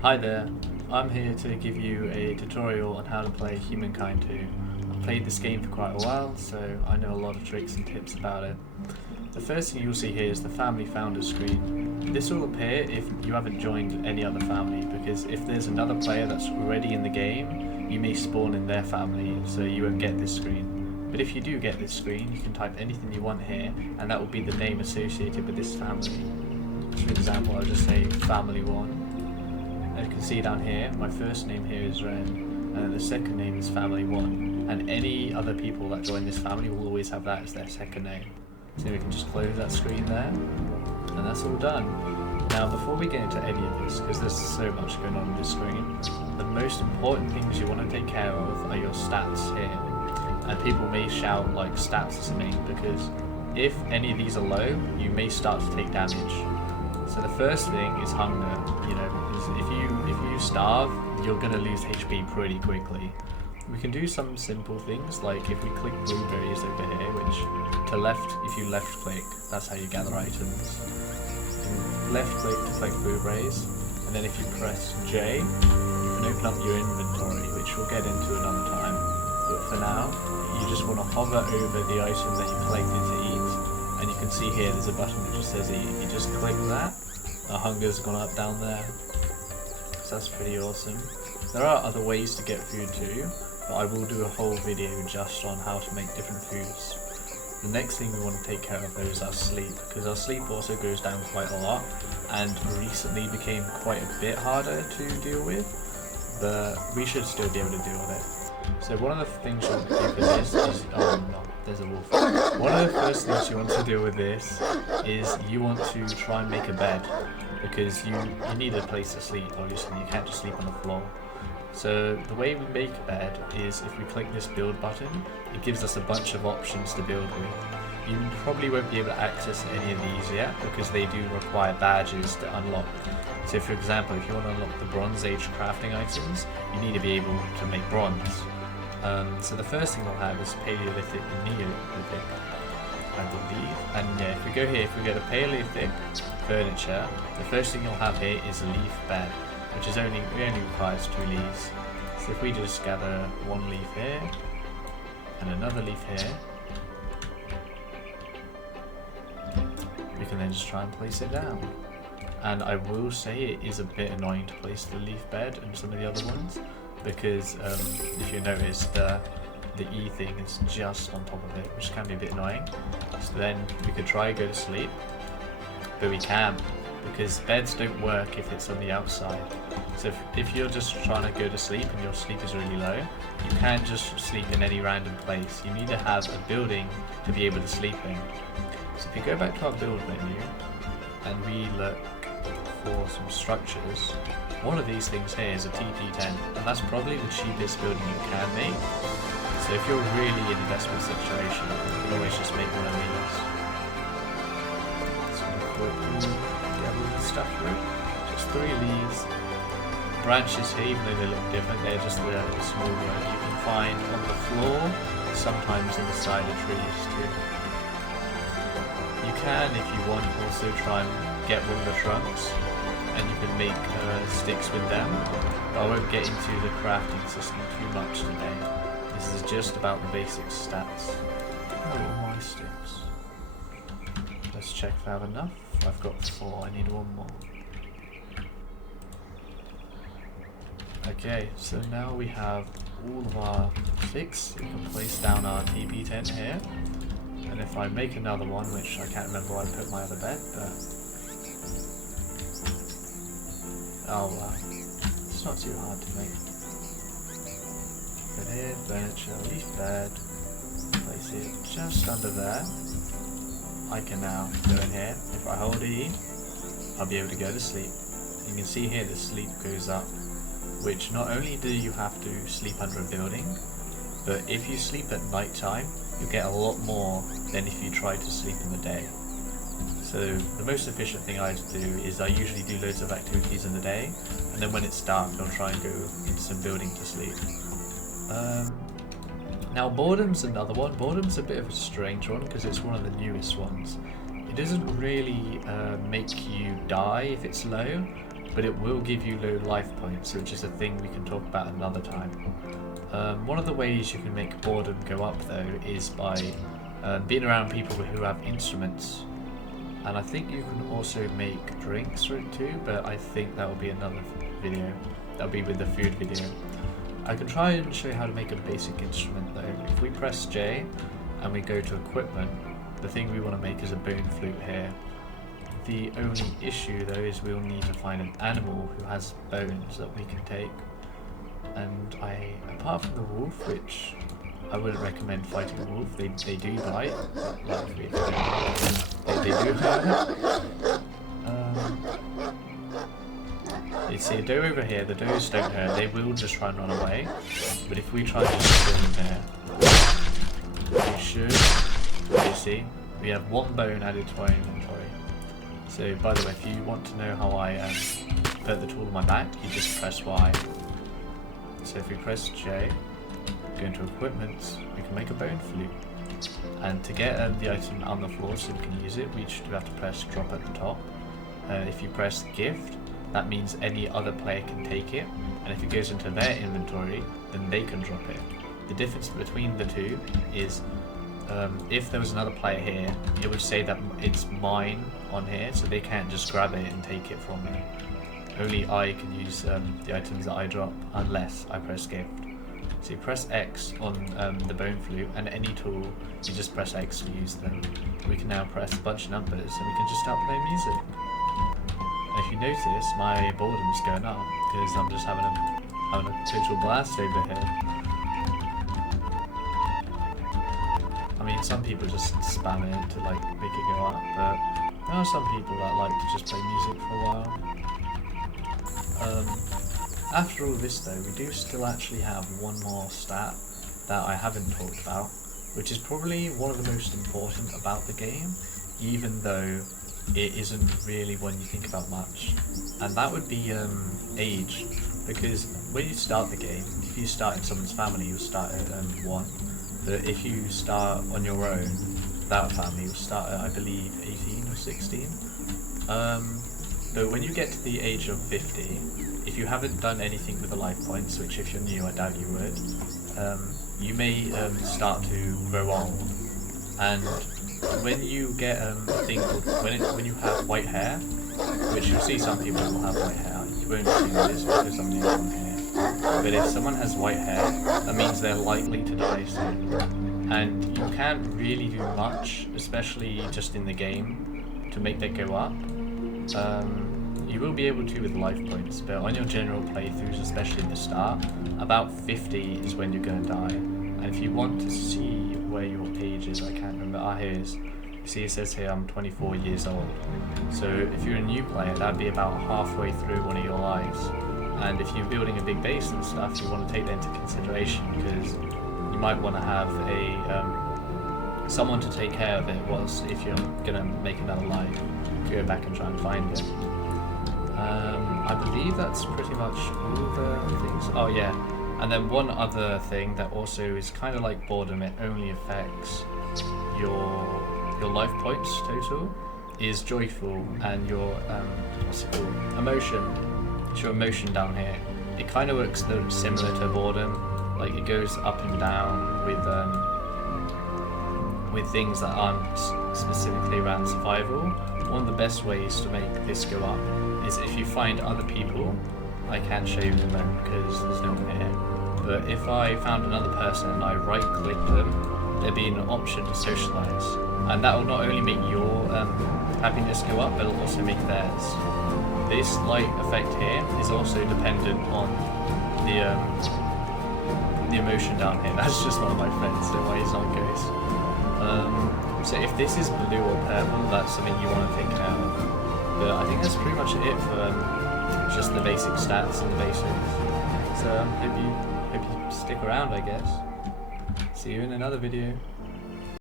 Hi there, I'm here to give you a tutorial on how to play Humankind 2. I've played this game for quite a while, so I know a lot of tricks and tips about it. The first thing you'll see here is the family founder screen. This will appear if you haven't joined any other family, because if there's another player that's already in the game, you may spawn in their family, so you won't get this screen. But if you do get this screen, you can type anything you want here, and that will be the name associated with this family. For example, I'll just say family 1. As you can see down here, my first name here is Ren, and the second name is family 1, and any other people that join this family will always have that as their second name. So we can just close that screen there, and that's all done. Now before we get into any of this, because there's so much going on this screen, the most important things you want to take care of are your stats here. And people may shout like stats or something, because if any of these are low, you may start to take damage. So the first thing is hunger. If you starve, you're gonna lose HP pretty quickly. We can do some simple things, like if we click blueberries over here, which if you left click, that's how you gather items. You can left click to collect blueberries, and then if you press J, you can open up your inventory, which we'll get into another time. But for now, you just want to hover over the item that you collected to eat, and you can see here there's a button that just says eat. You just click that, the hunger's gone up down there. So that's pretty awesome. There are other ways to get food too, but I will do a whole video just on how to make different foods. The next thing we want to take care of though is our sleep, because our sleep also goes down quite a lot, and recently became quite a bit harder to deal with, but we should still be able to deal with it. So one of the things you want to do for this is, oh no, there's a wolf. One of the first things you want to do with this is you want to try and make a bed, because you need a place to sleep. Obviously you can't just sleep on the floor. So the way we make a bed is if we click this build button, it gives us a bunch of options to build with. You probably won't be able to access any of these yet, because they do require badges to unlock. So for example, if you want to unlock the Bronze Age crafting items, you need to be able to make bronze. So the first thing we'll have is Paleolithic and Neolithic, I believe. And yeah, if we go here, if we go to Paleolithic furniture, the first thing you'll have here is a leaf bed, which only requires 2 leaves. So if we just gather 1 leaf here, and another leaf here, we can then just try and place it down. And I will say it is a bit annoying to place the leaf bed and some of the other ones, because if you notice the E thing is just on top of it, which can be a bit annoying. So then we could try go to sleep, but we can't, because beds don't work if it's on the outside. So if you're just trying to go to sleep and your sleep is really low, you can't just sleep in any random place. You need to have a building to be able to sleep in. So if you go back to our build menu and we look for some structures, one of these things here is a TP tent, and that's probably the cheapest building you can make. So if you're really in a desperate situation, you can always just make one of these. So quickly get all the stuff through. Just 3 leaves. Branches here, even though they look different, they're just the small ones you can find on the floor, sometimes on the side of trees too. You can, if you want, also try and get one of the trunks, and you can make sticks with them, but I won't get into the crafting system too much today. This is just about the basic stats. Oh, all my sticks. Let's check if I have enough. I've got 4, I need 1 more. Okay, so now we have all of our sticks. We can place down our TP tent here. And if I make another one, which I can't remember where I put my other bed, but oh wow, it's not too hard to make. Put here, furniture, leaf bed, place it just under there. I can now go in here. If I hold E, I'll be able to go to sleep. You can see here the sleep goes up, which not only do you have to sleep under a building, but if you sleep at night time, you'll get a lot more than if you try to sleep in the day. So the most efficient thing I do is I usually do loads of activities in the day, and then when it's dark I'll try and go into some building to sleep. Now Boredom's another one. Boredom's a bit of a strange one because it's one of the newest ones. It doesn't really make you die if it's low, but it will give you low life points, which is a thing we can talk about another time. One of the ways you can make boredom go up though is by being around people who have instruments, and I think you can also make drinks for it too, but I think that will be another video. That'll be with the food video. I can try and show you how to make a basic instrument though. If we press J and we go to equipment, the thing we want to make is a bone flute here. The only issue though is we'll need to find an animal who has bones that we can take. And apart from the wolf, which I wouldn't recommend fighting a wolf, they do bite, like they do hurt. You see a doe over here, the does don't hurt, they will just try and run away. But if we try to just go in there, we should, you see, we have one bone added to our inventory. So by the way, if you want to know how I put the tool on my back, you just press Y. So if we press J, go into equipment, we can make a bone flute. And to get the item on the floor so we can use it, we should have to press drop at the top. If you press gift, that means any other player can take it, and if it goes into their inventory, then they can drop it. The difference between the two is if there was another player here, it would say that it's mine on here, so they can't just grab it and take it from me. Only I can use the items that I drop unless I press gift. So you press X on the bone flute, and any tool, you just press X to use them. We can now press a bunch of numbers and we can just start playing music. And if you notice, my boredom's going up because I'm just having a total blast over here. I mean, some people just spam it to like make it go up, but there are some people that like to just play music for a while. After all this though, we do still actually have one more stat that I haven't talked about, which is probably one of the most important about the game, even though it isn't really one you think about much, and that would be age. Because when you start the game, if you start in someone's family, you'll start at 1, but if you start on your own without a family, you'll start at, I believe, 18 or 16. But when you get to the age of 50, if you haven't done anything with the life points, which if you're new I doubt you would, you may start to grow old. And when you get a thing called, when you have white hair, which you'll see some people will have white hair, you won't see this because I'm new on here, but if someone has white hair, that means they're likely to die soon. And you can't really do much, especially just in the game, to make that go up. You will be able to with life points, but on your general playthroughs, especially in the start, about 50 is when you're going to die. And if you want to see where your age is, I can't remember, here it is. You see it says here I'm 24 years old. So if you're a new player, that'd be about halfway through one of your lives. And if you're building a big base and stuff, you want to take that into consideration, because you might want to have someone to take care of it whilst if you're going to make another life, go back and try and find it. I believe that's pretty much all the things. Oh yeah, and then one other thing that also is kind of like boredom, it only affects your life points total, is joyful, and your what's it called, emotion. It's your emotion down here. It kind of works similar to boredom, like it goes up and down with things that aren't specifically around survival. One of the best ways to make this go up is if you find other people. I can't show you at the moment because there's no one here, but if I found another person and I right click them, there'd be an option to socialize, and that will not only make your happiness go up, but it'll also make theirs. This light effect here is also dependent on the emotion down here. That's just one of my friends, don't worry, he's not a ghost. So if this is blue or purple, that's something you want to think out. But I think that's pretty much it for just the basic stats and the basics. So hope you stick around, I guess. See you in another video.